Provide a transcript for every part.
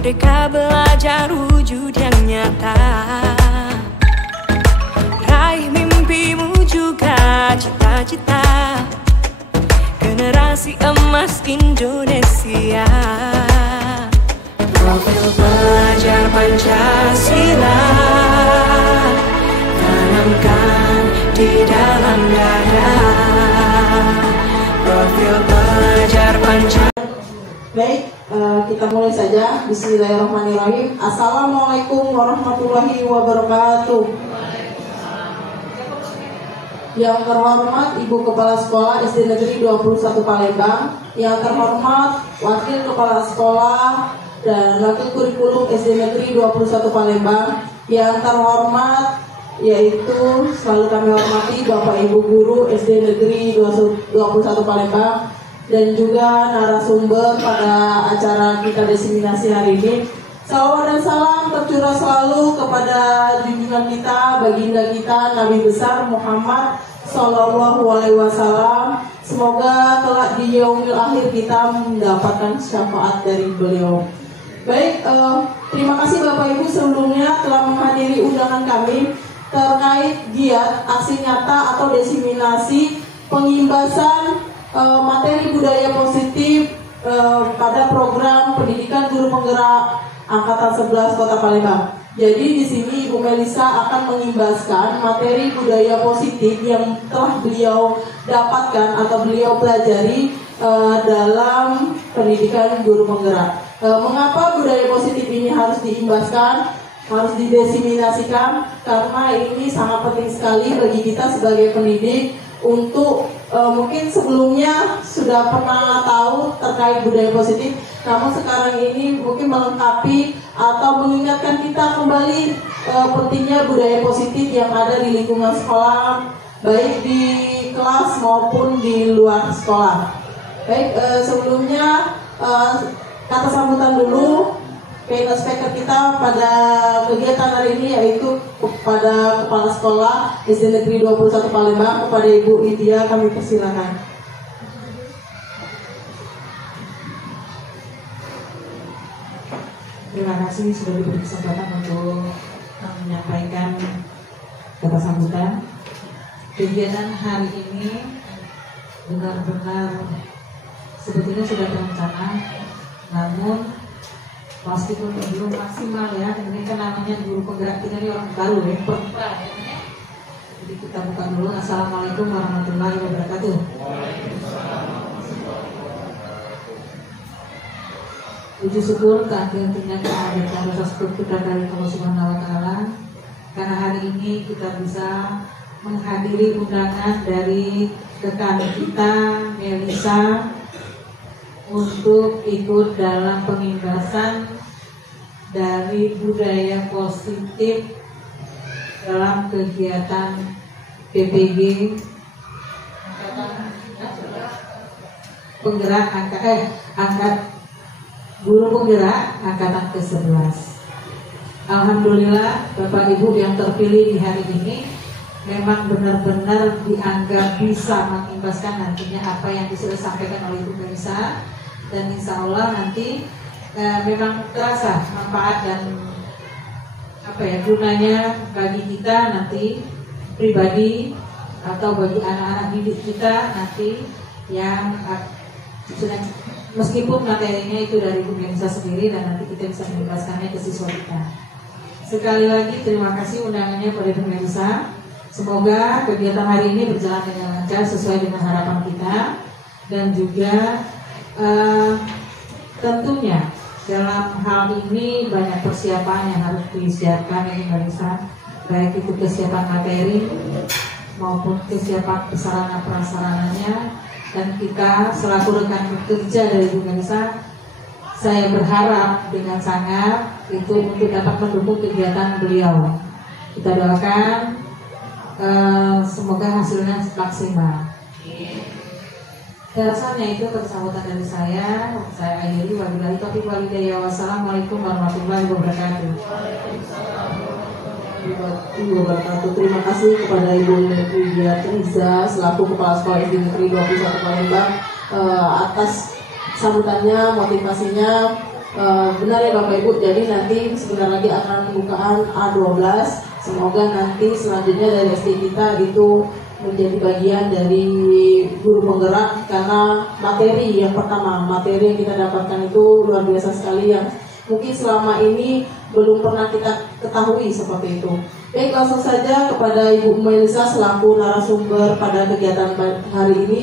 Merdeka belajar wujud yang nyata, raih mimpimu juga cita-cita, generasi emas Indonesia. Profil pelajar Pancasila tanamkan di dalam dada. Profil pelajar Pancasila. Baik, kita mulai saja. Bismillahirrahmanirrahim. Assalamualaikum warahmatullahi wabarakatuh. Yang terhormat Ibu Kepala Sekolah SD Negeri 21 Palembang, yang terhormat Wakil Kepala Sekolah dan Wakil Kurikulum SD Negeri 21 Palembang, yang terhormat yaitu selalu kami hormati Bapak Ibu Guru SD Negeri 21 Palembang, dan juga narasumber pada acara kita diseminasi hari ini. Salawat dan salam tercurah selalu kepada junjungan kita, baginda kita, Nabi besar Muhammad Sallallahu Alaihi Wasallam. Semoga kelak di yaumil akhir kita mendapatkan syafaat dari beliau. Baik, terima kasih Bapak Ibu sebelumnya telah menghadiri undangan kami terkait giat aksi nyata atau diseminasi pengimbasan materi budaya positif pada program pendidikan guru penggerak angkatan 11 Kota Palembang. Jadi di sini Ibu Melisa akan mengimbaskan materi budaya positif yang telah beliau dapatkan atau beliau pelajari dalam pendidikan guru penggerak. Mengapa budaya positif ini harus diimbaskan, harus didiseminasikan? Karena ini sangat penting sekali bagi kita sebagai pendidik untuk mungkin sebelumnya sudah pernah tahu terkait budaya positif, namun sekarang ini mungkin melengkapi atau mengingatkan kita kembali pentingnya budaya positif yang ada di lingkungan sekolah, baik di kelas maupun di luar sekolah. Baik, sebelumnya kata sambutan dulu keynote speaker kita pada kegiatan hari ini, yaitu kepada Kepala Sekolah SD Negeri 21 Palembang, kepada Ibu Widya, kami persilakan. Terima kasih sudah diberi kesempatan untuk menyampaikan kata sambutan. Kegiatan hari ini benar-benar sebetulnya sudah terencana, namun meskipun belum maksimal ya. Ini kan namanya guru penggerak kita ini orang baru ya, perempuan ya. Jadi kita buka dulu. Assalamualaikum warahmatullahi wabarakatuh. Puji syukur keagungan kehadiran rasa syukur kita dari Allah Subhanahu wa Ta'ala, karena hari ini kita bisa menghadiri undangan dari rekan kita Melisa untuk ikut dalam pengimbasan dari budaya positif dalam kegiatan PPG penggerak angkat guru penggerak angkatan ke-11. Alhamdulillah Bapak Ibu yang terpilih di hari ini memang benar-benar dianggap bisa mengimbaskan nantinya apa yang sudah disampaikan oleh Ibu Melisa. Dan insya Allah nanti memang terasa manfaat dan gunanya bagi kita nanti pribadi atau bagi anak-anak didik kita nanti yang sudah, meskipun materinya itu dari Bu Melisa sendiri, dan nanti kita bisa menjelaskannya ke siswa kita. Sekali lagi terima kasih undangannya pada Bu Melisa. Semoga kegiatan hari ini berjalan dengan lancar sesuai dengan harapan kita, dan juga tentunya dalam hal ini banyak persiapan yang harus disiapkan ini Mbak Melisa, baik itu kesiapan materi maupun kesiapan sarana prasarananya. Dan kita selaku rekan kerja dari Bu Melisa, saya berharap dengan sangat itu untuk dapat mendukung kegiatan beliau. Kita doakan semoga hasilnya maksimal. Rasanya itu persambutan dari saya akhiri. Wabillahi taufiq wal hidayah. Wassalamualaikum warahmatullahi wabarakatuh. Terima kasih kepada Ibu Widya Triza selaku Kepala Sekolah SD Negeri 21 Palembang atas sambutannya, motivasinya Benar ya Bapak Ibu, jadi nanti sebentar lagi akan pembukaan A12. Semoga nanti selanjutnya dari SD kita itu menjadi bagian dari guru penggerak, karena materi yang pertama, materi yang kita dapatkan itu luar biasa sekali yang mungkin selama ini belum pernah kita ketahui seperti itu. Baik, langsung saja kepada Ibu Melisa selaku narasumber pada kegiatan hari ini,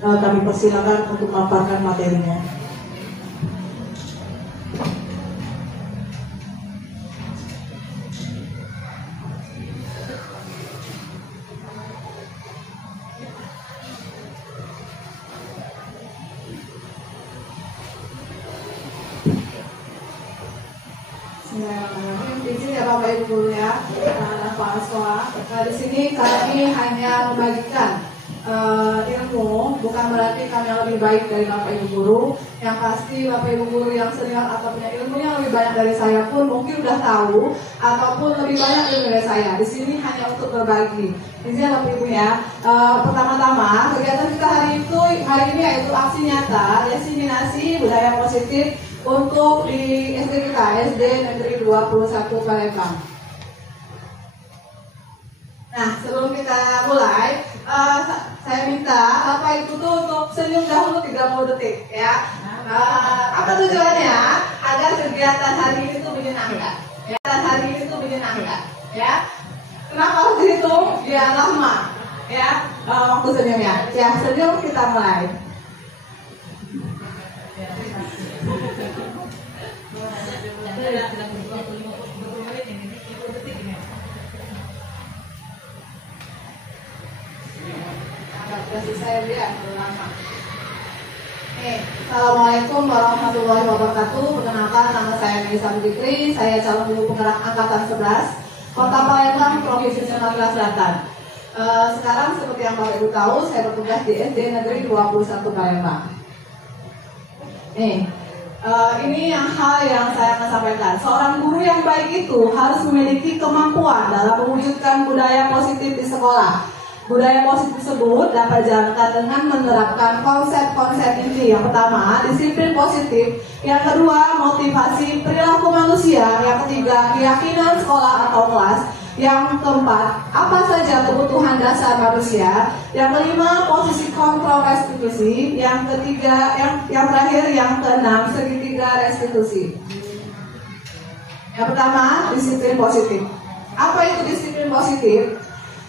kami persilakan untuk memaparkan materinya. Izin ya Bapak Ibu Guru ya, anak kepala sekolah. Di sini kami hanya membagikan ilmu, bukan berarti kami yang lebih baik dari Bapak Ibu Guru. Yang pasti Bapak Ibu Guru yang senior atau punya ilmu yang lebih banyak dari saya pun mungkin udah tahu ataupun lebih banyak dari saya. Di sini hanya untuk berbagi. Izin Bapak Ibu ya. Pertama-tama kegiatan kita hari ini yaitu aksi nyata diseminasi budaya positif untuk di SD kita, SD Negeri 21 Palembang. Nah, sebelum kita mulai, saya minta Bapak Ibu tuh untuk senyum dahulu 30 detik ya. Apa tujuannya? Agar kegiatan hari ini tuh menyenangkan. Ya. Kenapa harus dihitung? Biar lama. Ya, waktu senyumnya. Ya, senyum kita mulai. Saya lihat lama. Assalamualaikum warahmatullahi wabarakatuh. Perkenalkan, nama saya Melisa Fikri. Saya calon guru penggerak angkatan 11 Kota Palembang, Provinsi Sumatera Selatan. Sekarang seperti yang Bapak Ibu tahu, saya bertugas di SD Negeri 21 Palembang. Ini hal yang saya akan sampaikan. Seorang guru yang baik itu harus memiliki kemampuan dalam mewujudkan budaya positif di sekolah. Budaya positif tersebut dapat dijalankan dengan menerapkan konsep-konsep inti. Yang pertama, disiplin positif. Yang kedua, motivasi perilaku manusia. Yang ketiga, keyakinan sekolah atau kelas. Yang keempat, apa saja kebutuhan dasar manusia. Yang kelima, posisi kontrol restitusi. Yang ketiga, yang terakhir, yang keenam, segitiga restitusi. Yang pertama, disiplin positif. Apa itu disiplin positif?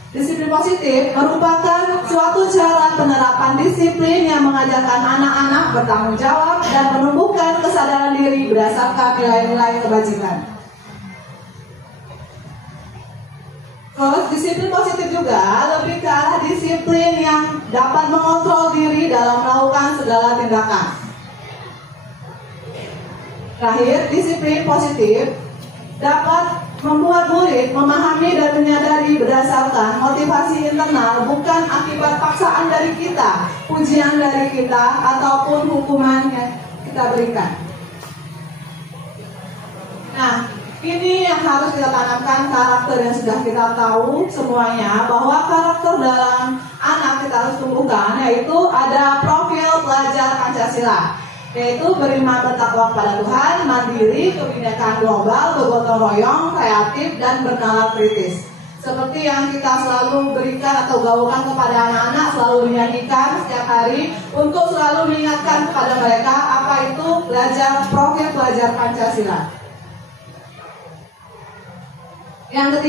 Disiplin positif merupakan suatu cara penerapan disiplin yang mengajarkan anak-anak bertanggung jawab dan menumbuhkan kesadaran diri berdasarkan nilai-nilai kebajikan. Terus disiplin positif juga lebih ke arah disiplin yang dapat mengontrol diri dalam melakukan segala tindakan. Terakhir, disiplin positif dapat membuat murid memahami dan menyadari berdasarkan motivasi internal, bukan akibat paksaan dari kita, pujian dari kita, ataupun hukuman yang kita berikan. Nah, ini yang harus kita tanamkan, karakter yang sudah kita tahu semuanya, bahwa karakter dalam anak kita harus tumbuhkan, yaitu ada profil pelajar Pancasila, yaitu beriman bertakwa kepada Tuhan, mandiri, kebinekaan global, bergotong royong, kreatif, dan bernalar kritis. Seperti yang kita selalu berikan atau gaulkan kepada anak-anak, selalu dinyanyikan setiap hari untuk selalu mengingatkan kepada mereka apa itu profil pelajar Pancasila. Yang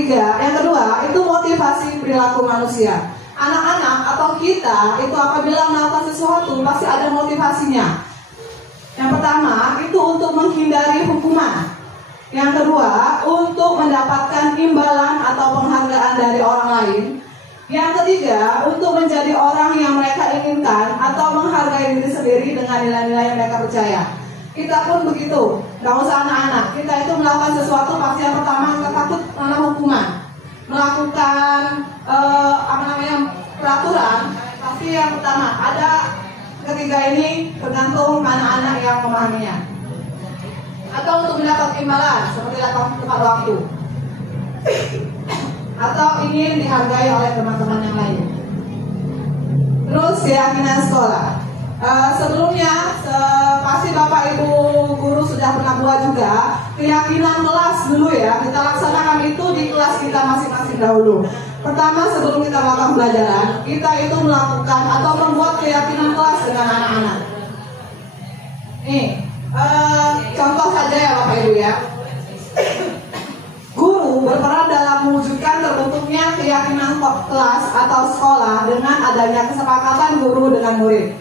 kedua itu motivasi perilaku manusia. Anak-anak atau kita itu apabila melakukan sesuatu pasti ada motivasinya. Yang pertama itu untuk menghindari hukuman. Yang kedua untuk mendapatkan imbalan atau penghargaan dari orang lain. Yang ketiga untuk menjadi orang yang mereka inginkan atau menghargai diri sendiri dengan nilai-nilai yang mereka percaya. Kita pun begitu, gak usah anak-anak. Kita itu melakukan sesuatu pasti yang pertama kita takut karena hukuman. Melakukan peraturan pasti yang pertama ada. Ketiga ini tergantung anak-anak yang memahaminya. Atau untuk mendapat imbalan seperti datang tepat waktu, atau ingin dihargai oleh teman-teman yang lain. Terus keyakinan sekolah. Sebelumnya pasti Bapak Ibu guru sudah sudah pernah buat juga keyakinan kelas dulu ya. Kita laksanakan itu di kelas kita masing-masing dahulu. Pertama, sebelum kita melakukan pembelajaran, kita itu melakukan atau membuat keyakinan kelas dengan anak-anak. Nih, contoh saja ya Bapak Ibu ya. Guru berperan dalam mewujudkan terbentuknya keyakinan kelas atau sekolah dengan adanya kesepakatan guru dengan murid.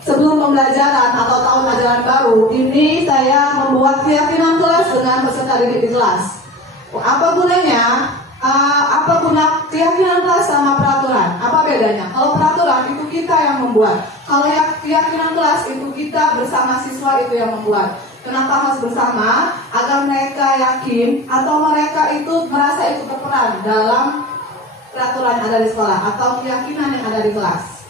Sebelum pembelajaran atau tahun ajaran baru, ini saya membuat keyakinan kelas dengan peserta didik di kelas. Apa gunanya? Apa guna keyakinan kelas sama peraturan? Apa bedanya? Kalau peraturan itu kita yang membuat. Kalau keyakinan kelas itu kita bersama siswa itu yang membuat. Kenapa harus bersama? Agar mereka yakin atau mereka itu merasa ikut berperan dalam peraturan yang ada di sekolah atau keyakinan yang ada di kelas.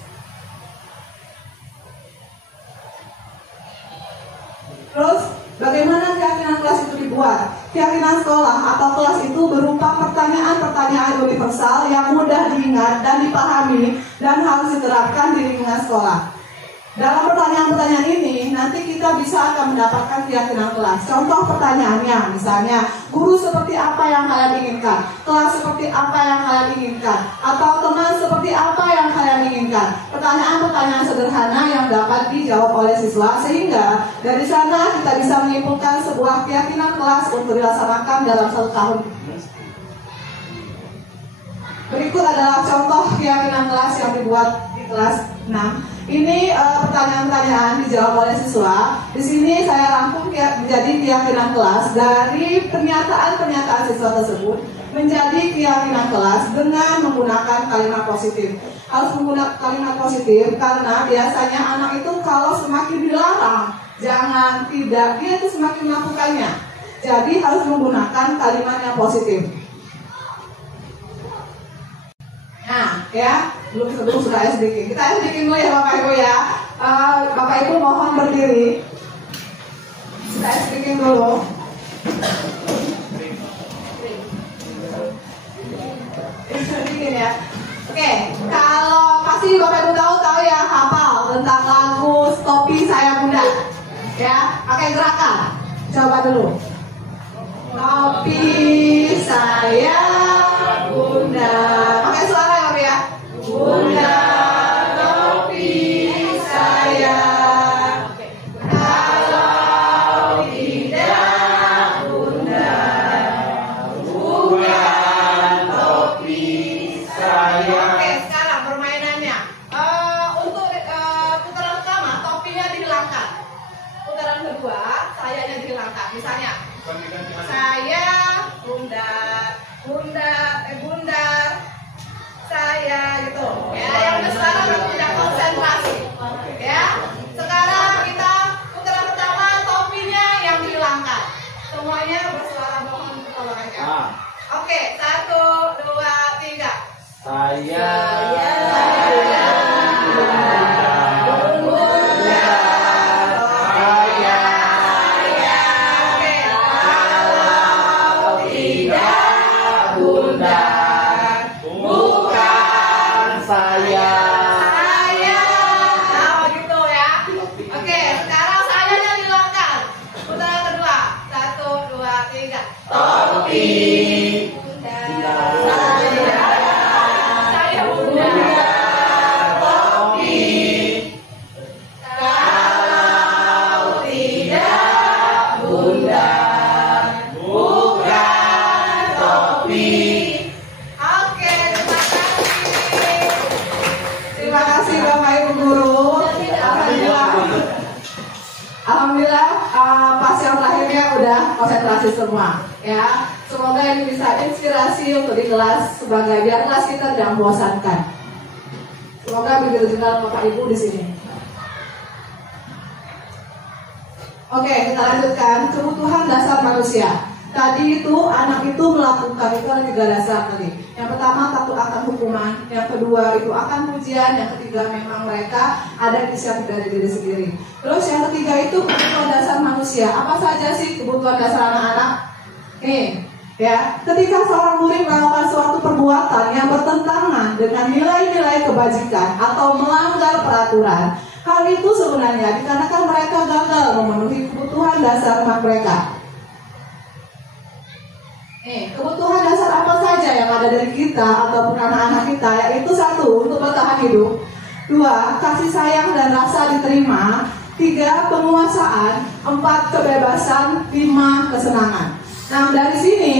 Terus bagaimana keyakinan kelas itu dibuat? Keyakinan sekolah atau kelas itu berupa pertanyaan-pertanyaan universal yang mudah diingat dan dipahami dan harus diterapkan di lingkungan sekolah. Dalam pertanyaan-pertanyaan ini, nanti kita bisa akan mendapatkan keyakinan kelas. Contoh pertanyaannya, misalnya, guru seperti apa yang kalian inginkan? Kelas seperti apa yang kalian inginkan? Atau teman seperti apa yang kalian inginkan? Pertanyaan-pertanyaan sederhana yang dapat dijawab oleh siswa, sehingga dari sana kita bisa menyimpulkan sebuah keyakinan kelas untuk dilaksanakan dalam 1 tahun. Berikut adalah contoh keyakinan kelas yang dibuat di kelas 6. Ini pertanyaan-pertanyaan dijawab oleh siswa. Di sini saya rangkum menjadi keyakinan kelas dari pernyataan-pernyataan siswa tersebut menjadi keyakinan kelas dengan menggunakan kalimat positif. Harus menggunakan kalimat positif karena biasanya anak itu kalau semakin dilarang, jangan, tidak, dia itu semakin melakukannya. Jadi harus menggunakan kalimat yang positif. Nah, ya, belum sudah SDK. Kita SDK dulu ya Bapak Ibu ya. Bapak Ibu mohon berdiri. Kita SDK dulu. Bikin ya. Oke, kalau pasti Bapak Ibu tahu ya, hafal tentang lagu Topi Saya Bunda. Ya, pakai gerakan. Coba dulu. Topi saya Bunda. Pakai suara ya, Bapak ya. Bunda, topi saya. Kalau tidak Bunda, bukan topi saya. Oke, sekarang permainannya. Untuk putaran pertama, topinya dihilangkan. Putaran kedua, sayanya dihilangkan. Misalnya, saya Bunda, saya gitu. Ya, yang sekarang tidak konsentrasi. Ya, sekarang kita putaran pertama topinya yang dihilangkan. Semuanya bersuara mohon pertolongannya. Oke, 1, 2, 3. Saya konsentrasi semua ya. Semoga ini bisa inspirasi untuk di kelas sebagai biar kelas kita tidak membosankan. Semoga begitu juga Bapak Ibu di sini. Oke, kita lanjutkan kebutuhan dasar manusia. Tadi itu anak itu melakukan itu ada 3 dasar tadi. Yang pertama takut akan hukuman, yang kedua itu akan ujian, yang ketiga memang mereka ada inisiatif dari diri sendiri. Terus yang ketiga itu kebutuhan dasar manusia. Apa saja sih kebutuhan dasar anak-anak? Nih, ya, ketika seorang murid melakukan suatu perbuatan yang bertentangan dengan nilai-nilai kebajikan atau melanggar peraturan, Hal itu sebenarnya dikarenakan mereka gagal memenuhi kebutuhan dasar mereka. Kebutuhan dasar apa saja yang ada dari kita ataupun anak-anak kita, yaitu 1, untuk bertahan hidup, 2, kasih sayang dan rasa diterima, 3, penguasaan, 4, kebebasan, 5, kesenangan. Nah, dari sini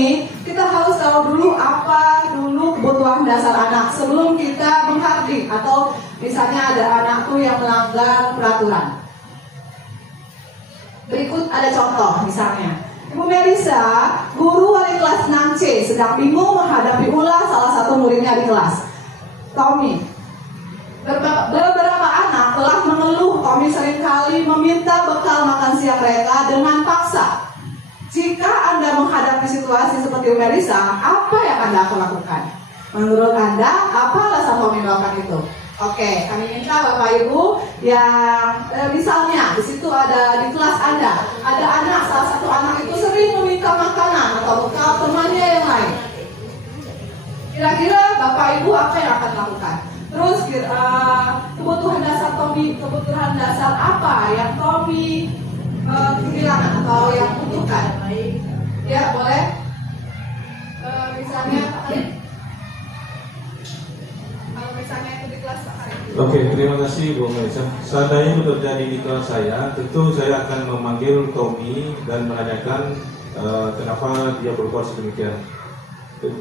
kita harus tahu dulu apa dulu kebutuhan dasar anak sebelum kita menghardik atau misalnya ada anakku yang melanggar peraturan. Berikut ada contoh misalnya. Ibu Melisa, guru wali kelas 6C, sedang bingung menghadapi ulah salah satu muridnya di kelas, Tommy. Beberapa anak telah mengeluh Tommy seringkali meminta bekal makan siang mereka dengan paksa. Jika Anda menghadapi situasi seperti Melisa, apa yang Anda akan lakukan? Menurut Anda, apa alasan Tommy melakukan itu? Oke, kami minta Bapak Ibu yang misalnya di situ ada di kelas Anda, ada anak, salah satu anak itu sering meminta makanan atau bekal temannya yang lain. Kira-kira Bapak Ibu apa yang akan lakukan? Terus kebutuhan dasar Tommy, kebutuhan dasar apa yang Tommy kehilangan atau yang butuhkan? Ya, boleh. Misalnya kalau misalnya itu di kelas hari ini. Oke, terima kasih Bu Melisa. Seandainya itu terjadi di kelas saya, tentu saya akan memanggil Tommy dan menanyakan kenapa dia berbuat sedemikian.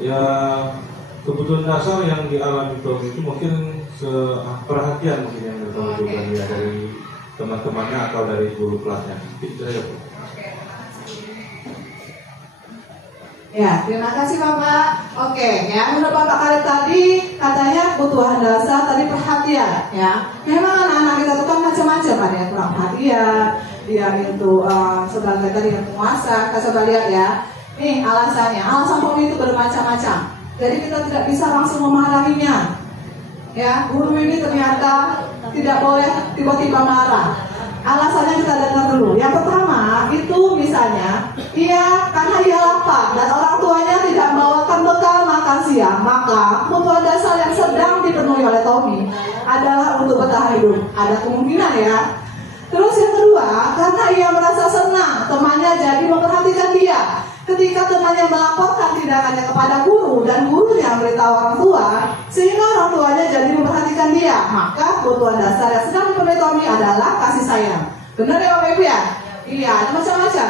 Ya, kebutuhan dasar yang dialami Tommy itu mungkin perhatian mungkin yang dibutuhkan dia dari teman-temannya atau dari guru kelasnya. Itu saja, Bu. Ya, terima kasih Bapak. Oke, ya menurut Bapak Khalid tadi katanya kebutuhan dasar tadi perhatian, ya. Memang anak-anak kita itu kan macam-macam, ada yang kurang perhatian, dia itu sebagai tadi yang penguasa. Kita coba lihat ya. Nih alasannya, alasan Tommy itu bermacam-macam. Jadi kita tidak bisa langsung memarahinya. Ya, guru ini ternyata tidak boleh tiba-tiba marah. Alasannya kita dengar dulu. Yang pertama itu misalnya karena ia lapar dan orang tuanya tidak membawakan bekal makan siang, maka kebutuhan dasar yang sedang dipenuhi oleh Tommy adalah untuk bertahan hidup. Ada kemungkinan ya. Terus yang kedua, karena ia merasa senang temannya jadi memperhatikan dia. Ketika temannya melaporkan tindakannya kepada guru dan gurunya memberitahu orang tua, sehingga orang tuanya jadi memperhatikan dia, maka kebutuhan dasar yang sedang dipenuhi Tommy adalah kasih sayang. Benar ya Bapak Ibu ya? Iya, ada macam-macam.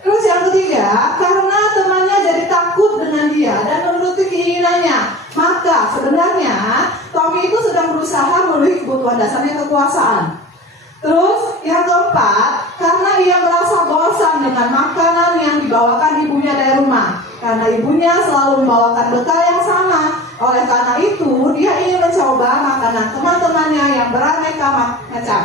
Terus yang ketiga, karena temannya jadi takut dengan dia dan menuruti keinginannya, maka sebenarnya Tommy itu sedang berusaha memenuhi kebutuhan dasarnya kekuasaan. Terus yang keempat, karena ia merasa bosan dengan makanan yang dibawakan ibunya dari rumah, karena ibunya selalu membawakan bekal yang sama. Oleh karena itu, dia ingin mencoba makanan teman-temannya yang beraneka macam.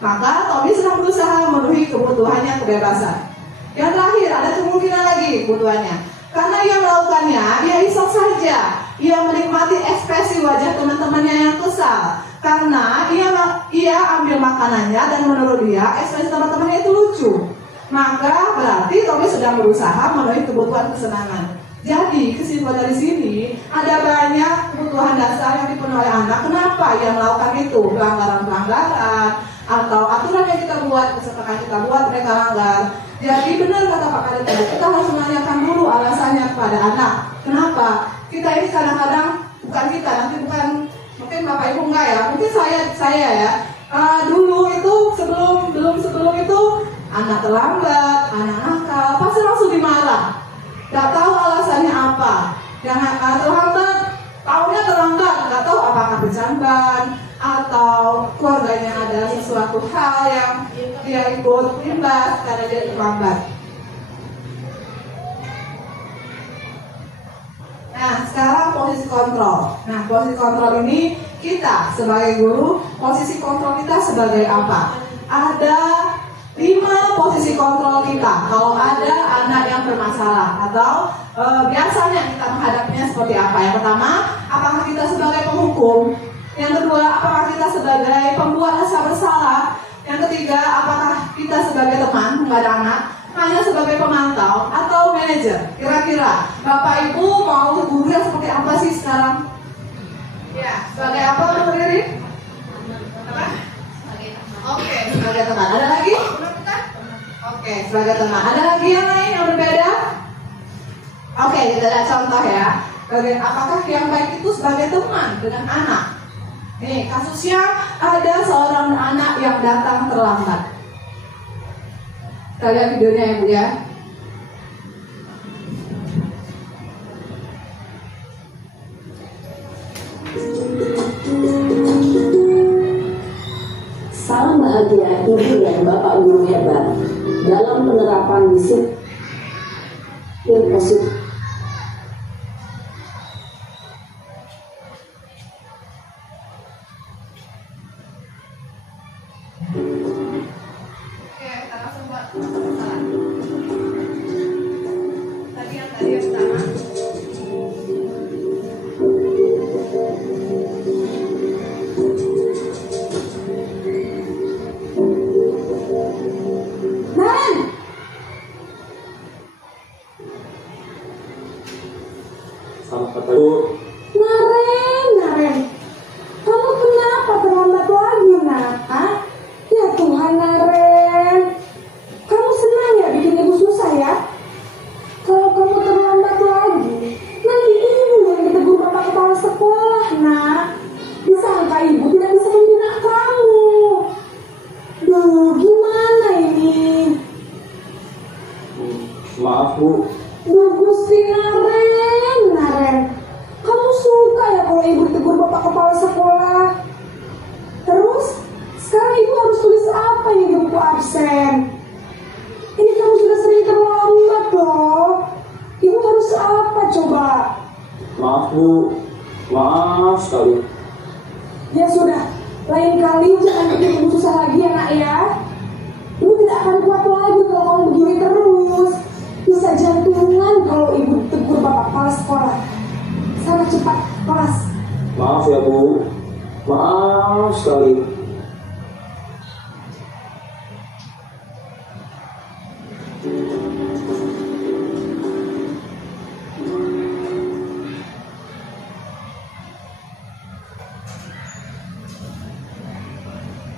Maka Tommy sedang berusaha memenuhi kebutuhannya kebebasan. Yang terakhir, ada kemungkinan lagi kebutuhannya. Karena ia melakukannya, ia iseng saja. Ia menikmati ekspresi wajah teman-temannya yang kesal. Karena ia ambil makanannya dan menurut dia ekspresi teman-temannya itu lucu. Maka berarti Tommy sedang berusaha memenuhi kebutuhan kesenangan. Jadi kesimpulan dari sini ada banyak kebutuhan dasar yang dipenuhi oleh anak. Kenapa ia melakukan itu? Pelanggaran-pelanggaran atau aturan yang kita buat, kesepakatan kita buat mereka langgar. Jadi benar kata Pak Khalid tadi, kita harus menanyakan dulu alasannya kepada anak. Kenapa? Kita ini kadang-kadang mungkin Bapak Ibu enggak ya, mungkin saya ya. Dulu itu sebelum itu anak terlambat, anak nakal, pasti langsung dimarah. Gak tahu alasannya apa. Yang terlambat, tahunya terlambat, gak tahu apakah berjamban atau keluarganya ada sesuatu hal yang dia ikut imbas karena dia terlambat. Nah, sekarang posisi kontrol. Nah, posisi kontrol ini kita sebagai guru, posisi kontrol kita sebagai apa? Ada 5 posisi kontrol kita kalau ada anak yang bermasalah atau biasanya kita menghadapinya seperti apa? Yang pertama, apakah kita sebagai penghukum? Yang kedua, apakah kita sebagai pembuat rasa bersalah? Yang ketiga, apakah kita sebagai teman kepada anak hanya sebagai pemantau atau manajer. Kira-kira Bapak Ibu mau guru yang seperti apa sih sekarang? Ya, sebagai apa Mbak Riri? Apa? Oke, sebagai teman. Ada lagi? Oke, sebagai teman. Ada lagi yang lain yang berbeda? Oke, kita lihat contoh ya. Apakah yang baik itu sebagai teman dengan anak? Nih, kasusnya ada seorang anak yang datang terlambat. Kita lihat videonya ya Bu ya. Salam bahagia Ibu dan Bapak Guru hebat dalam penerapan disiplin positif. Oke, kita langsung buat masalah. Tadi yang pertama. Naren, kamu kenapa terlambat lagi, nak? Hah? Ya Tuhan, Naren, kamu senang ya bikin ibu susah ya? Kalau kamu terlambat lagi, nanti ibu yang ditegur bapak kepala sekolah, nak. Disangka ibu tidak bisa membina kamu. Duh, gimana ini? Maaf Bu. Duh, Gusti Naren, kamu suka ya kalau ibu ditegur bapak kepala sekolah? Terus, sekarang ibu harus tulis apa ini di buku absen? Ini kamu sudah sering terlambat loh. Ibu harus apa coba? Maaf Bu. Maaf sekali. Ya sudah, lain kali jangan bikin ibu susah lagi ya nak ya. Ibu tidak akan kuat lagi kalau kamu begini terus. Bisa jantungan kalau ibu tegur bapak kepala sekolah. Sana cepat kelas. Maaf ya Bu. Maaf sekali.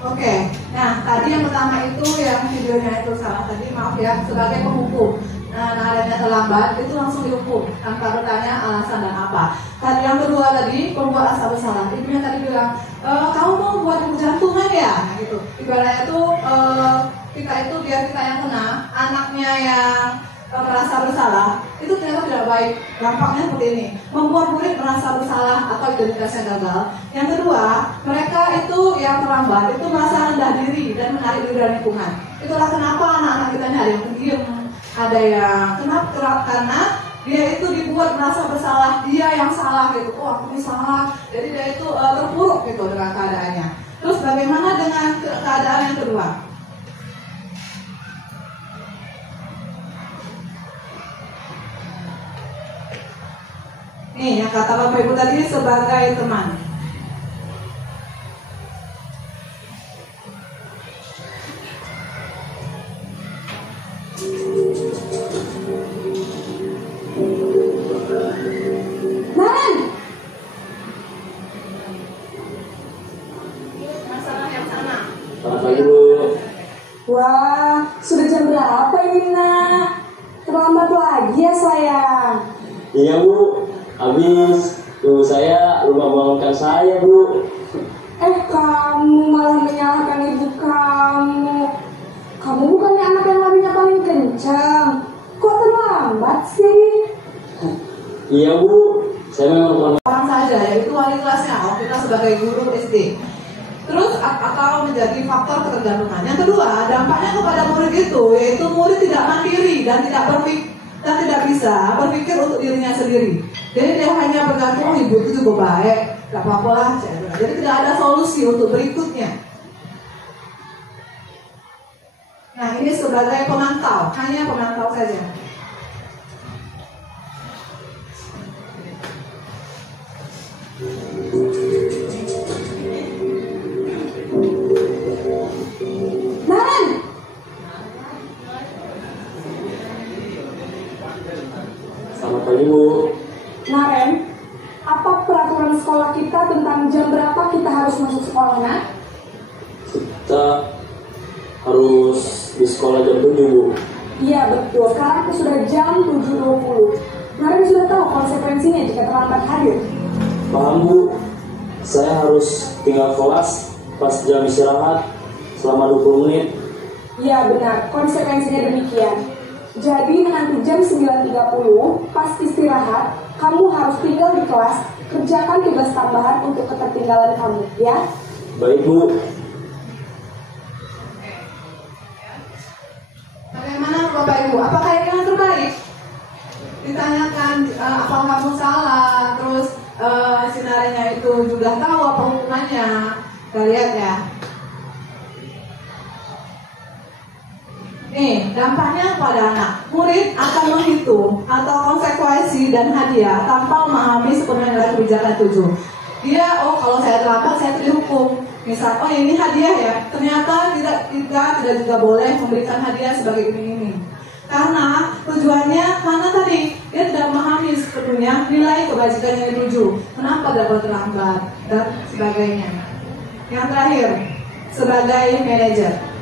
Oke, nah tadi yang pertama itu yang videonya itu salah tadi, maaf ya, sebagai penghukum. Nah, adanya terlambat itu langsung dihukum tanpa bertanya alasan dan apa. Tadi yang kedua tadi pembuat asal bersalah. Ibunya tadi bilang, kamu mau buat ibu jantungan ya? Nah, gitu. Ibaratnya itu kita itu biar kita yang kena, anaknya yang merasa bersalah itu ternyata tidak baik. Dampaknya seperti ini, membuat murid merasa bersalah atau identitasnya gagal. Yang kedua, mereka itu yang terlambat itu merasa rendah diri dan menarik diri dari lingkungan. Itulah kenapa anak-anak kita ini ada yang pendiam, ada yang kenapa, karena dia itu dibuat merasa bersalah, dia yang salah gitu. Oh, aku ini salah. Jadi dia itu terpuruk gitu dengan keadaannya. Terus bagaimana dengan keadaan yang kedua? Nih, yang kata Bapak Ibu tadi sebagai teman. Naren, Masalah yang sana. Selamat pagi Bu. wah, sudah jam berapa ini nak? Terlambat lagi ya sayang. Iya Bu. Habis ibu saya lupa bangunkan saya Bu. Kamu malah menyalahkan ibu kamu. Kamu bukannya anak yang larinya paling kencang. Kok terlambat sih? Iya Bu. Saya memang terlambat. Orang saja, yaitu wali kelasnya, oh, kita sebagai guru SD. Terus atau menjadi faktor ketergantungan. Yang kedua, dampaknya kepada murid itu, yaitu murid tidak mandiri dan tidak bisa berpikir untuk dirinya sendiri. Jadi dia hanya bergantung, oh ibu itu juga baik, gak apa-apa lah. Jadi tidak ada solusi untuk berikutnya. Nah, ini sebagai pemantau, hanya pemantau saja. Naren, aturan sekolah kita tentang jam berapa kita harus masuk sekolah, nak? Kita harus di sekolah jam 7, Bu. Iya, betul. Sekarang itu sudah jam 7.20. Naren sudah tahu konsekuensinya jika terlambat hadir. Paham, Bu. Saya harus tinggal kelas pas jam istirahat selama 20 menit. Iya, benar. Konsekuensinya demikian. Jadi nanti jam 9.30 pas istirahat, kamu harus tinggal di kelas, kerjakan tugas tambahan untuk ketertinggalan kamu, ya? Baik, Bu. Bagaimana Bapak Ibu? Apakah ini yang terbaik? Ditanyakan apa kamu salah, terus sinarenya itu juga tahu apa hukumannya. Kita lihat ya. Nih, dampaknya pada anak. Murid akan menghitung atau konsekuensi dan hadiah tanpa memahami sepenuhnya nilai kebijakan 7. Dia, oh kalau saya terlambat saya dihukum. Misal, oh ini hadiah ya. Ternyata tidak juga boleh memberikan hadiah sebagai ini. Karena tujuannya mana tadi? Dia tidak memahami sepenuhnya nilai kebajikan yang dituju. Kenapa dapat terlambat dan sebagainya. Yang terakhir, sebagai manajer.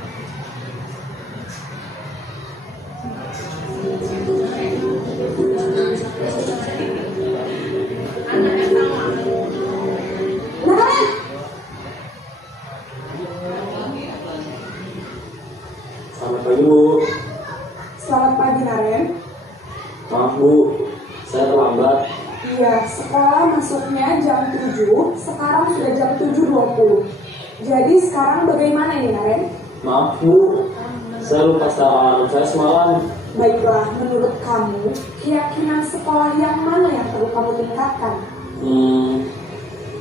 Selamat pagi, Bu. Selamat pagi, Naren. Maaf, Bu. Saya terlambat. Iya, sekolah masuknya jam 7, sekarang sudah jam 7.20. Jadi sekarang bagaimana ini, Naren? Maaf, Bu. Saya lupa setelah saya semalam. Baiklah, menurut kamu, keyakinan sekolah yang mana yang perlu kamu tingkatkan?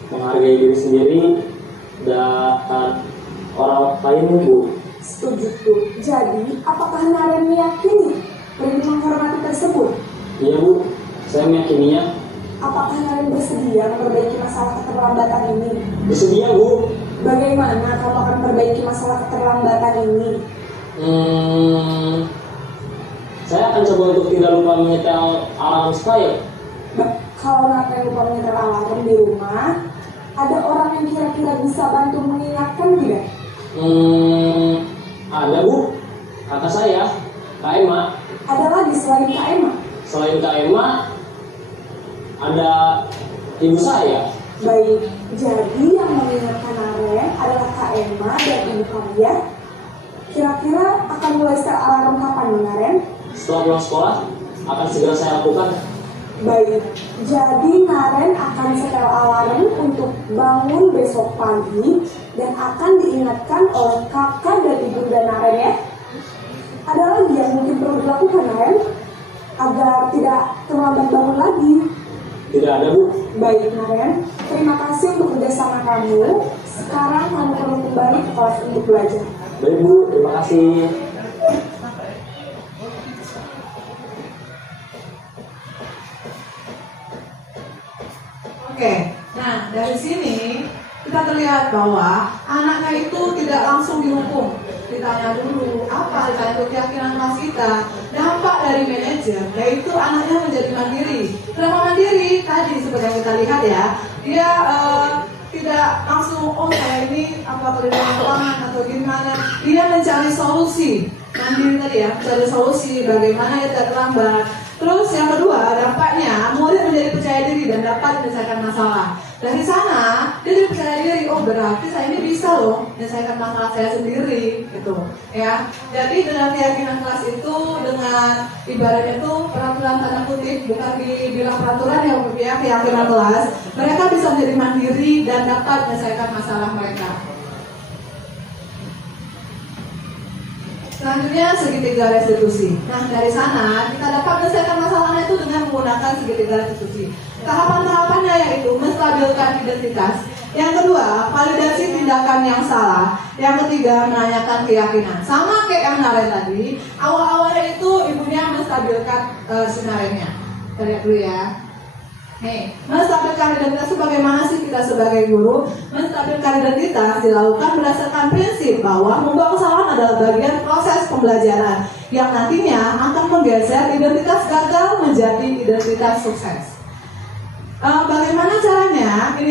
Menghargai diri sendiri dan orang lain, Bu. Setuju tuh. Jadi, apakah Naren meyakini perlu menghormati tersebut? Iya, Bu. Saya meyakininya. Apakah Naren bersedia memperbaiki masalah keterlambatan ini? Bersedia, Bu. Bagaimana kamu akan memperbaiki masalah keterlambatan ini? Saya akan coba untuk tidak lupa menyetel alarm saya. Kalau Naren lupa menyetel alarm di rumah, ada orang yang kira-kira bisa bantu mengingatkan tidak? Ada, Bu. Kakak saya, Kak Emma. Ada lagi selain Kak Emma? Selain Kak Emma, ada ibu saya. Baik, jadi yang mengingatkan Naren adalah Kak Emma dan ibu kamu, ya? Kira-kira akan mulai setel alarm kapan nih, Naren? Setelah pulang sekolah, akan segera saya lakukan. Baik, jadi Naren akan setel alarm untuk bangun besok pagi dan akan diingatkan oleh kakak dan ibunda Naren, ya? Ada lagi yang mungkin perlu dilakukan, Naren, agar tidak terlambat bangun lagi? Tidak ada, Bu. Baik, Naren, terima kasih untuk kerjasama kamu. Sekarang kamu perlu kembali ke kelas untuk belajar. Baik, Bu. Terima kasih. Oke, nah dari sini kita terlihat bahwa anaknya itu tidak langsung dihukum. Ditanya dulu apa ditanya keyakinan kelas kita. Dampak dari manajer yaitu anaknya menjadi mandiri. Kenapa mandiri? Tadi seperti yang kita lihat ya, dia tidak langsung saya ini apa terlibat keuangan atau gimana. Dia mencari solusi. Mandiri tadi ya, mencari solusi bagaimana dia tidak terlambat. Terus yang kedua, dampaknya murid menjadi percaya diri dan dapat menyelesaikan masalah. Dari sana, dia jadi percaya diri, oh berarti saya ini bisa loh menyelesaikan masalah saya sendiri, gitu. Ya, jadi dengan keyakinan kelas itu, dengan ibaratnya itu peraturan tanda kutip, bukan dibilang peraturan ya, keyakinan kelas, mereka bisa menjadi mandiri dan dapat menyelesaikan masalah mereka. Selanjutnya segitiga restitusi. Nah dari sana kita dapat menyelesaikan masalahnya itu dengan menggunakan segitiga restitusi. Tahapan-tahapannya yaitu menstabilkan identitas. Yang kedua, validasi tindakan yang salah. Yang ketiga, menanyakan keyakinan. Sama kayak yang Naren tadi, awal-awalnya itu ibunya menstabilkan sinarenya. Kita lihat dulu ya. Nih, menstabilkan identitas itu bagaimana sih kita sebagai guru? Menstabilkan identitas dilakukan berdasarkan prinsip bahwa membuat kesalahan adalah bagian proses pembelajaran yang nantinya akan menggeser identitas gagal menjadi identitas sukses. Bagaimana caranya? Ini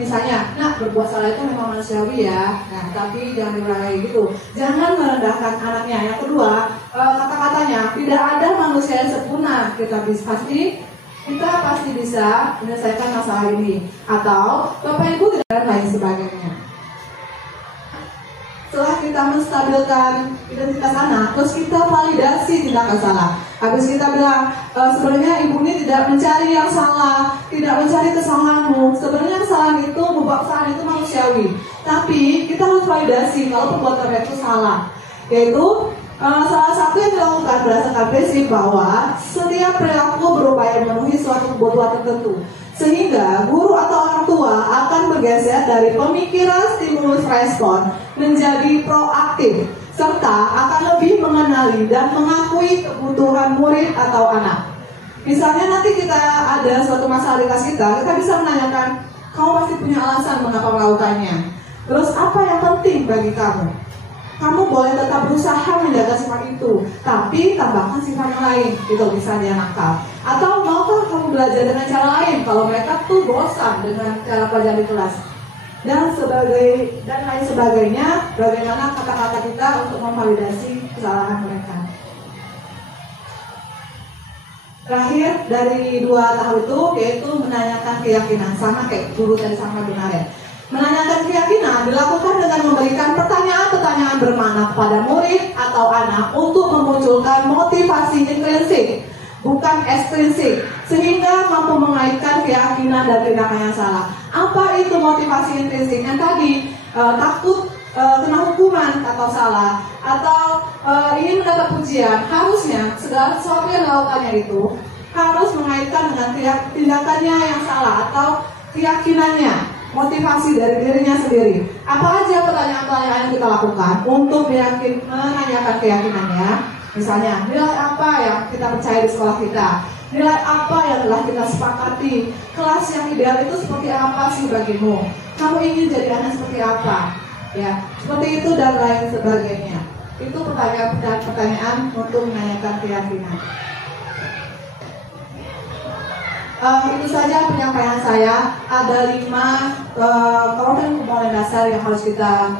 Misalnya, nah berbuat salah itu memang manusiawi ya, nah tapi jangan diulangi gitu. Jangan merendahkan anaknya. Yang kedua, kata-katanya tidak ada manusia yang sempurna. Kita pasti bisa menyelesaikan masalah ini. Atau Bapak Ibu tidak dan lain sebagainya. Setelah kita menstabilkan identitas anak, terus kita validasi tindakan salah. Habis kita bilang, sebenarnya ibu ini tidak mencari yang salah, tidak mencari kesalahanmu. Sebenarnya kesalahan itu, kesalahan itu manusiawi. Tapi kita harus validasi kalau perbuatan itu salah. Yaitu salah satu yang dilakukan berdasarkan prinsip bahwa setiap perilaku berupaya memenuhi suatu kebutuhan tertentu. Sehingga guru atau orang tua akan bergeser dari pemikiran stimulus respon menjadi proaktif, serta akan lebih mengenali dan mengakui kebutuhan murid atau anak. Misalnya nanti kita ada suatu masalah di kelas kita bisa menanyakan, kamu pasti punya alasan mengapa melakukannya. Terus apa yang penting bagi kamu? Kamu boleh tetap berusaha menjaga sifat itu, tapi tambahkan sifat yang lain, itu misalnya nakal. Atau maukah kamu belajar dengan cara lain kalau mereka tuh bosan dengan cara pelajaran di kelas? Dan lain sebagainya, bagaimana kata-kata kita untuk memvalidasi kesalahan mereka. Terakhir dari dua tahap itu yaitu menanyakan keyakinan, sama kayak guru tadi sama benar ya. Menanyakan keyakinan dilakukan dengan memberikan pertanyaan-pertanyaan bermakna kepada murid atau anak untuk memunculkan motivasi intrinsik, bukan ekstrinsik, sehingga mampu mengaitkan keyakinan dan tindakan yang salah. Apa itu motivasi intrinsik? Yang tadi takut kena hukuman atau salah, atau ingin mendapat pujian. Harusnya segala sesuatu yang dilakukannya itu harus mengaitkan dengan tindakannya yang salah atau keyakinannya. Motivasi dari dirinya sendiri. Apa aja pertanyaan-pertanyaan yang kita lakukan untuk menanyakan keyakinannya? Misalnya, nilai apa yang kita percaya di sekolah kita? Nilai apa yang telah kita sepakati? Kelas yang ideal itu seperti apa sih bagimu? Kamu ingin jadi anak seperti apa? Ya, seperti itu dan lain sebagainya. Itu pertanyaan untuk menanyakan keyakinan. Itu saja penyampaian saya. Ada 5 kemudian dasar yang harus kita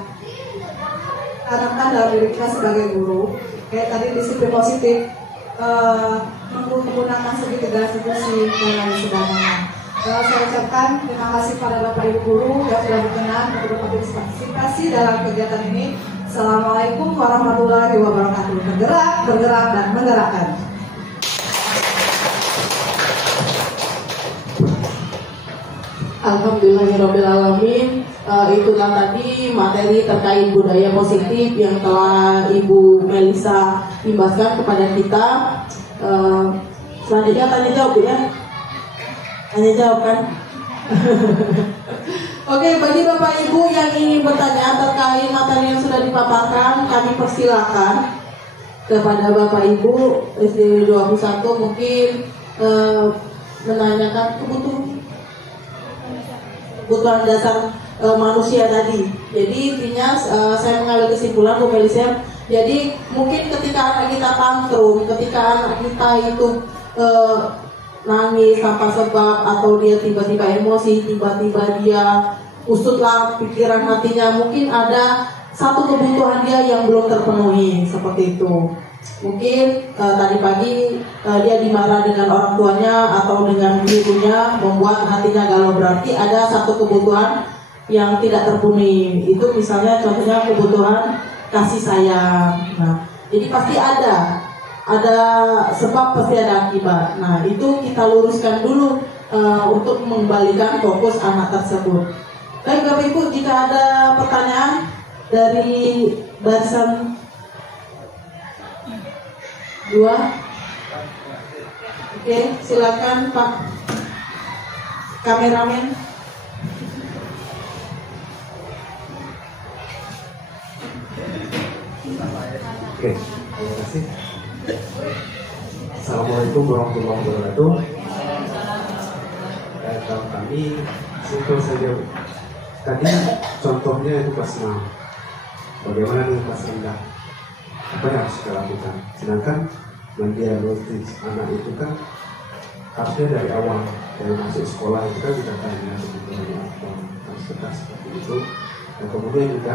tanamkan dalam diri kita sebagai guru. Kayak tadi disiplin positif, menggunakan segi tiga institusi dan lain sebagainya. Saya ucapkan terima kasih pada Bapak Ibu guru yang sudah berkenan untuk berpartisipasi dalam kegiatan ini. Assalamualaikum warahmatullahi wabarakatuh. Bergerak dan menggerakkan. Alhamdulillahirrabbilalamin. Itulah tadi materi terkait budaya positif yang telah Ibu Melisa imbaskan kepada kita. Selanjutnya tanya jawab ya. Tanya jawab kan? Oke, bagi Bapak Ibu yang ingin bertanya terkait materi yang sudah dipaparkan, kami persilakan kepada Bapak Ibu SD 21 mungkin menanyakan kebutuhan dasar manusia tadi. Jadi intinya saya mengambil kesimpulan Bu Melisa. Jadi mungkin ketika anak kita tantrum, ketika anak kita itu nangis tanpa sebab, atau dia tiba-tiba emosi, tiba-tiba dia usutlah pikiran hatinya, mungkin ada satu kebutuhan dia yang belum terpenuhi seperti itu. Mungkin tadi pagi dia dimarah dengan orang tuanya atau dengan gurunya, membuat hatinya galau, berarti ada satu kebutuhan yang tidak terpenuhi. Itu misalnya contohnya kebutuhan kasih sayang. Nah, jadi pasti ada sebab, pasti ada akibat. Nah, itu kita luruskan dulu untuk mengembalikan fokus anak tersebut. Baik Bapak Ibu, jika ada pertanyaan dari barisan 2, oke, silakan Pak kameramen. Oke, terima kasih. Assalamualaikum warahmatullahi wabarakatuh. Kalau kami simpel saja. Tadi contohnya itu kelas 6. Bagaimana dengan kelas rendah? Apa yang harus kita lakukan? Sedangkan mendiagnosis anak itu kan harusnya dari awal, dari masuk sekolah itu kan kita tanya kebutuhannya apa, itu. Dan kemudian juga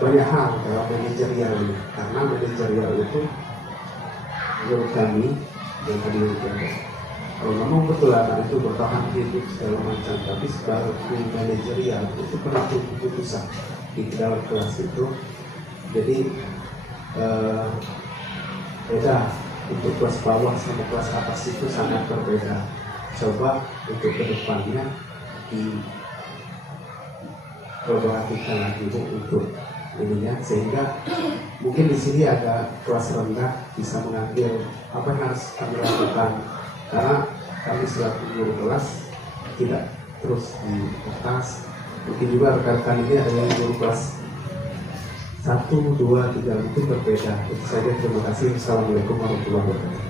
banyak hal dalam manajerial ini, karena manajerial itu menurut kami yang tadi juga, kalau memang betul anak itu bertahan hidup segala macam, tapi sebagai manajerial itu penentu keputusan di dalam kelas itu. Jadi beda untuk kelas bawah sama kelas atas itu sangat berbeda. Coba untuk kedepannya diperhatikan lagi untuk ininya, sehingga mungkin di sini ada kelas rendah bisa mengambil apa yang harus kami lakukan, karena kami selaku guru kelas tidak terus di atas. Mungkin juga rekan-rekan ini ada yang guru kelas 1, 2, 3 mungkin berbeda. Itu saja, terima kasih. Assalamualaikum warahmatullahi wabarakatuh.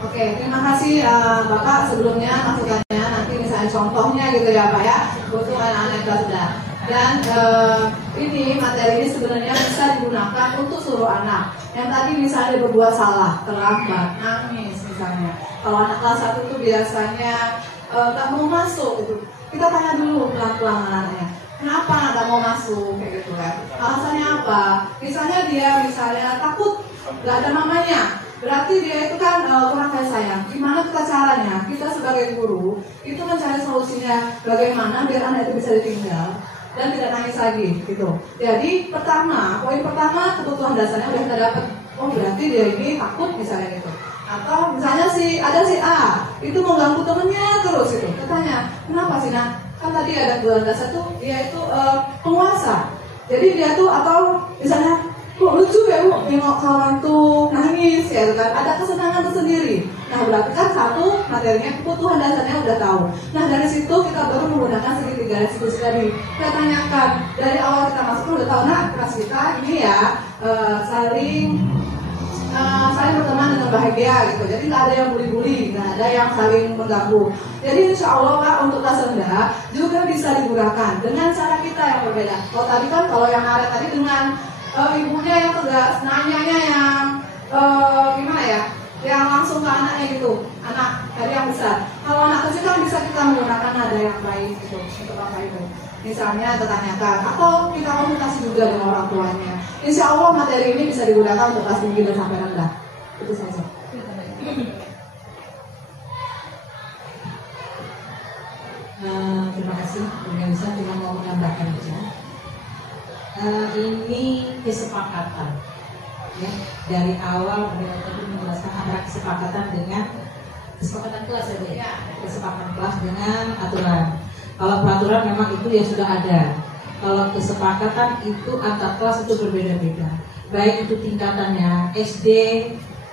Oke, terima kasih Bapak sebelumnya masukannya, nanti misalnya contohnya gitu ya Pak ya, untuk anak-anak kelas rendah. Dan ini materi ini sebenarnya bisa digunakan untuk seluruh anak. Yang tadi misalnya berbuat salah, terlambat, nangis misalnya. Kalau anak kelas 1 itu biasanya nggak mau masuk gitu. Kita tanya dulu pelan-pelan anaknya, kenapa nggak mau masuk kayak gitu kan? Alasannya apa? Misalnya dia takut nggak ada mamanya. Berarti dia itu kan kurang kasih sayang. Gimana kita caranya? Kita sebagai guru itu mencari solusinya bagaimana biar anak itu bisa ditinggal dan tidak nangis lagi gitu. Jadi poin pertama kebutuhan dasarnya udah kita dapat. Oh berarti dia ini takut misalnya gitu. Atau misalnya ada si A itu mau ganggu temennya terus itu. Katanya kenapa sih nak? Kan tadi ada kebutuhan dasar tuh dia itu penguasa. Jadi dia tuh atau misalnya kok lucu ya Bu, nengok kawan tuh nangis ya kan, ada kesenangan tersendiri. Nah berarti kan satu materinya kebutuhan dasarnya udah tahu. Nah dari situ kita baru menggunakan segitiga diskusi tadi. Kita tanyakan dari awal kita masuk udah tahu, nah kelas kita ini ya saling berteman dengan bahagia gitu. Jadi nggak ada yang bully-bully, nggak ada yang saling mengganggu. Jadi insya Allah Pak untuk kelas rendah juga bisa digunakan dengan cara kita yang berbeda. Kalau tadi kan kalau yang ada tadi dengan ibunya yang tegas, nanyanya yang gimana ya, yang langsung ke anaknya gitu, anak dari yang besar. Kalau anak kecil kan bisa kita menggunakan nada yang baik gitu untuk apa itu. Misalnya ditanyakan atau kita komunikasi juga dengan orang tuanya. Insya Allah materi ini bisa digunakan untuk kelas tinggi dan sampai rendah. Itu saja. Terima kasih. Pemirsa cuma mau menambahkan aja. Ini kesepakatan ya, dari awal beliau tadi menjelaskan antara kesepakatan kelas ya, kesepakatan kelas dengan aturan. Kalau peraturan memang itu ya sudah ada. Kalau kesepakatan itu antar kelas itu berbeda-beda. Baik itu tingkatannya SD,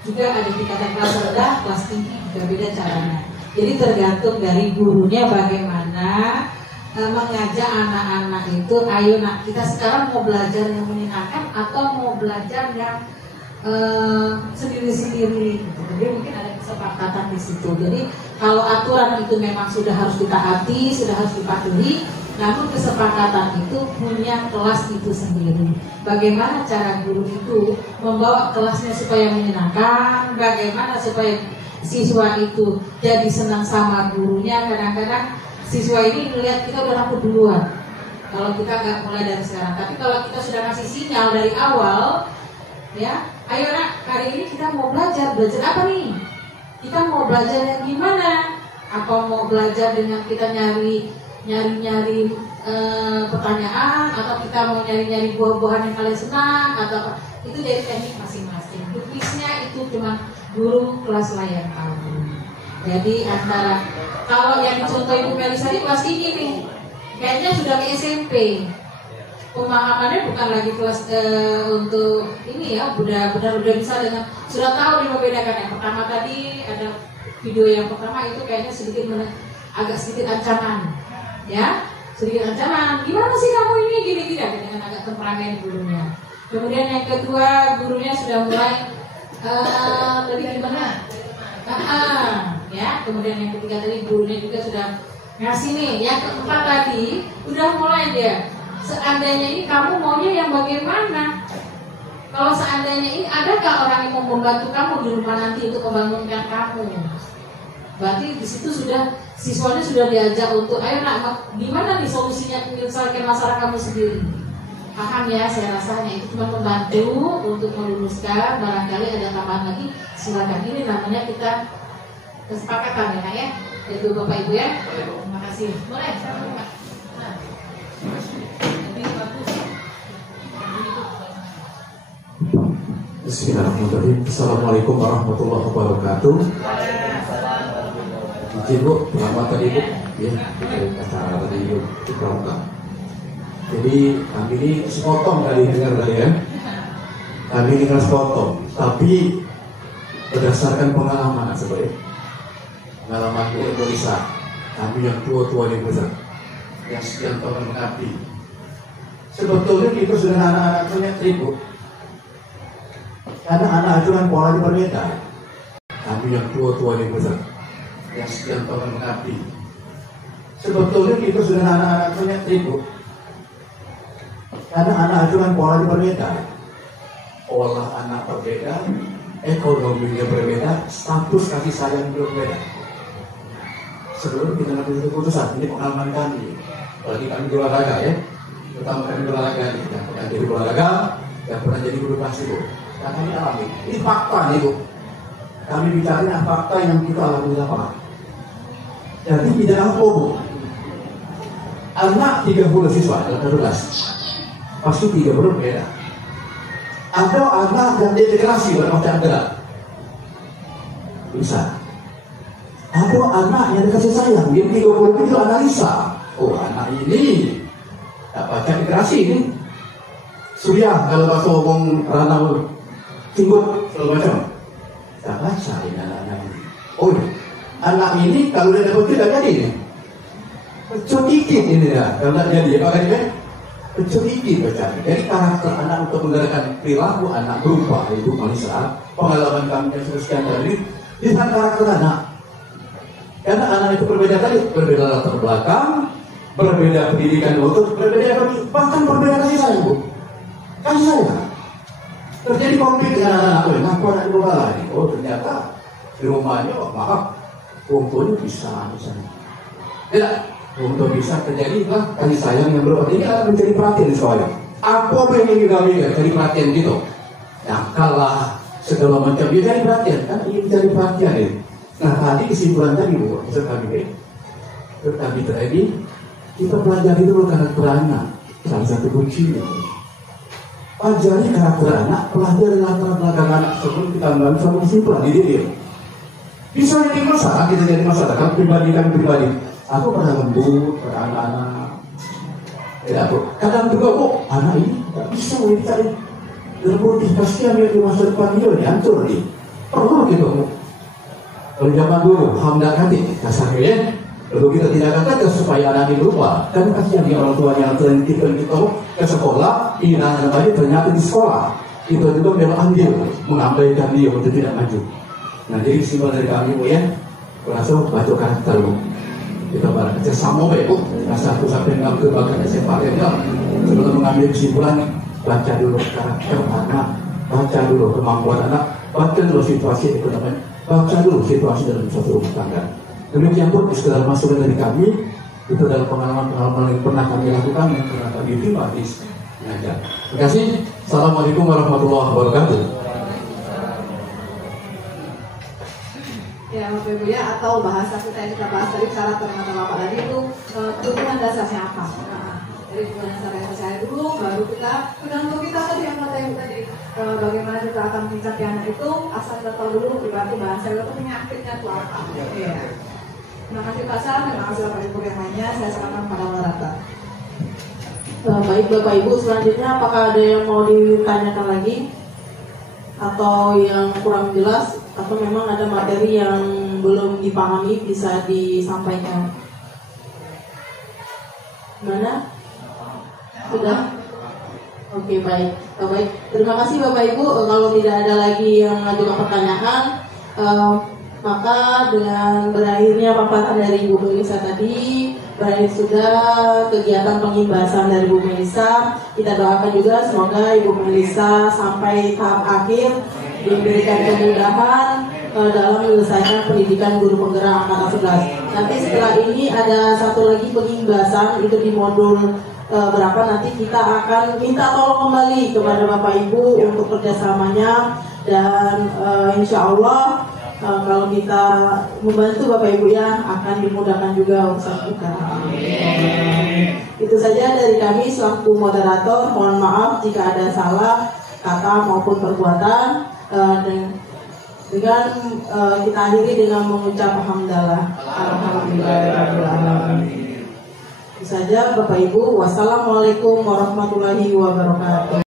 juga ada tingkatan kelas rendah, kelas tinggi juga beda caranya. Jadi tergantung dari gurunya bagaimana mengajak anak-anak itu, ayo nak kita sekarang mau belajar yang menyenangkan atau mau belajar yang sendiri-sendiri gitu. Jadi mungkin ada kesepakatan di situ. Jadi kalau aturan itu memang sudah harus ditaati, sudah harus dipatuhi, namun kesepakatan itu punya kelas itu sendiri. Bagaimana cara guru itu membawa kelasnya supaya menyenangkan, bagaimana supaya siswa itu jadi senang sama gurunya. Kadang-kadang siswa ini melihat kita udah rapuh duluan kalau kita nggak mulai dari sekarang. Tapi kalau kita sudah ngasih sinyal dari awal, ya, ayo nak, hari ini kita mau belajar apa nih? Kita mau belajar yang gimana? Apa mau belajar dengan kita nyari pertanyaan, atau kita mau nyari buah-buahan yang kalian senang, atau apa? Itu dari teknik masing-masing. Tulisnya itu cuma guru kelas layan tahu. Jadi antara kalau yang contoh Ibu Melisa di kelas ini nih, kayaknya sudah ke SMP. Pemahamannya bukan lagi kelas untuk ini ya, benar-benar udah bisa dengan sudah tahu dia membedakan. Yang pertama tadi ada video yang pertama itu kayaknya agak sedikit ancaman, ya, sedikit ancaman. Gimana sih kamu ini gini dengan agak temperamen gurunya. Kemudian yang kedua gurunya sudah mulai lebih gimana? Ya, kemudian yang ketiga tadi gurunya juga sudah ngasih nih. Yang keempat tadi udah mulai dia Seandainya ini kamu maunya yang bagaimana? Kalau seandainya ini adakah orang yang mau membantu kamu di rumah nanti untuk membangunkan kamu? Berarti di situ sudah siswanya sudah diajak untuk ayo nak, gimana nih solusinya menyelesaikan masalah kamu sendiri? Paham ya? Saya rasanya itu cuma membantu untuk meluluskan. Barangkali ada tambahan lagi, silakan. Ini namanya kita kesepakatan ya, itu Bapak Ibu ya. Terima kasih. Boleh. Bismillahirrahmanirrahim. Assalamualaikum warahmatullahi wabarakatuh. Izin Bu, selamat tadi Bu. Ya, acara tadi Bu dibuka. Jadi kami ini sepotong tadi dengar tadi ya. Kami ini kan sepotong, tapi berdasarkan pengalaman sebenarnya. Pengalaman Bu Indonesia, kami yang tua-tua di besar, yang sekian tahun mengabdi. Sebetulnya itu sudah anak-anak punya Bu. Karena anak itu kan pola berbeda. Kami yang tua-tua di besar, yang sekian tahun mengabdi. Sebetulnya itu sudah anak-anak punya Bu. Karena anak itu kan pola berbeda. Olah anak berbeda, ekonominya berbeda, status kasih sayang berbeda. Sebelum kita ngambil keputusan, ini pengalaman kami. Apalagi kami berolahraga ya. Pertama kami berolahraga, yang pernah jadi berolahraga, yang pernah jadi guru kelas Bu. Yang kami alami, ini fakta nih Bu. Kami bicara fakta yang kita alami di lapangan. Jadi tidak apa Bu. Anak 30 siswa dalam 12, pasti 30 berbeda. Ada anak yang detegrasi bermacam berat, bisa. Ada anak yang dikasih sayang, dia 30 itu analisa. Oh anak ini dapat integrasi ini. Surya kalau bahasa ngomong ranau singgung segala macam. Kita baca ini anak-anak ini. Oh anak ini kalau dia dapat tidak jadi ini. Sedikit ini ya, kalau tidak jadi apa kan? Sedikit baca. Jadi karakter anak untuk menggerakkan perilaku anak berubah itu Malisa. Pengalaman kami yang sudah sekian tadi lihat karakter anak. Karena anak itu berbeda tadi, berbeda latar belakang, berbeda pendidikan untuk berbeda bahkan berbeda kasih sayang Bu. Kasih sayang. Terjadi konflik dengan anak-anak, ngaku anak itu kalah ini. Oh ternyata di rumahnya, maaf, kumpulnya bisa misalnya. Tidak, untuk bisa terjadi lah kasih sayang yang berubah. Ini akan menjadi perhatian di sekolah. Apa yang ingin kami jadi perhatian gitu? Kalah segala macam dia jadi perhatian, kan ingin mencari perhatian ini. Nah tadi kesimpulan tadi Bu, kami tadi kita pelajari dulu karakter anak, salah satu kuncinya. Pelajari karakter anak, pelajari latar belakang anak sebelum kita mengambil suatu kesimpulan di diri. Bisa jadi masalah, kita jadi masalah. Kalau pribadi kami pribadi, aku pernah lembut pada anak-anak. Ya Bu, kadang juga Bu, anak ini tidak bisa dicari lembut, kasihan dia di masa depan dia dihancur nih. Perlu gitu Bu. Kalau zaman dulu, hamdan hati, kasarnya ya. Lalu kita tidak akan supaya anak ini berubah. Kan kasihan dia orang tua yang terhentikan kita ke sekolah, ingin anak tadi ternyata di sekolah. Itu juga dia ambil, mengabaikan dia untuk tidak maju. Nah jadi kesimpulan dari kami Bu ya, langsung baca karakter Bu. Kita baca sama Bu, satu sampai 6 ke bahkan SMA ya. Sebelum mengambil kesimpulan, baca dulu karakter anak, baca dulu kemampuan anak, baca dulu situasi ekonomi. Baca dulu situasi dalam suatu rumah tangga. Demikian pun sekedar masukan dari kami, itu adalah pengalaman-pengalaman yang pernah kami lakukan yang pernah kami terima di ngajar. Terima kasih. Assalamualaikum warahmatullahi wabarakatuh. Ya Bapak Ibu ya, atau bahasa kita yang kita bahas tadi karakter mata Bapak tadi itu kebutuhan dasarnya apa? Dari kebutuhan dasar yang saya dulu, baru kita tergantung kita tadi yang kata Ibu tadi. Bagaimana kita akan mencapai anak itu, asal kita tahu dulu pribadi bahasa itu penyakitnya itu apa. Iya. Terima kasih Pak Sam, terima kasih Bapak Ibu yang lainnya. Saya serahkan pada Warata. Baik Bapak Ibu, selanjutnya apakah ada yang mau ditanyakan lagi? Atau yang kurang jelas? Atau memang ada materi yang belum dipahami bisa disampaikan? Mana? Sudah? Oke, baik. Baik. Terima kasih Bapak Ibu. Kalau tidak ada lagi yang mengajukan pertanyaan, maka dengan berakhirnya paparan dari Ibu Melisa tadi, Baik, sudah kegiatan pengimbasan dari Bu Melisa. Kita doakan juga semoga Ibu Melisa sampai tahap akhir diberikan kemudahan dalam menyelesaikan pendidikan guru penggerak angkatan 11. Nanti setelah ini ada satu lagi pengimbasan, itu di modul berapa nanti kita akan minta tolong kembali kepada Bapak Ibu untuk kerjasamanya, dan insya Allah kalau kita membantu Bapak Ibu ya akan dimudahkan juga urusan kita. Itu saja dari kami selaku moderator. Mohon maaf jika ada salah kata maupun perbuatan. Dengan kita akhiri dengan mengucap hamdalah. Alhamdulillahirrahmanirrahim. Itu saja Bapak Ibu. Wassalamualaikum warahmatullahi wabarakatuh.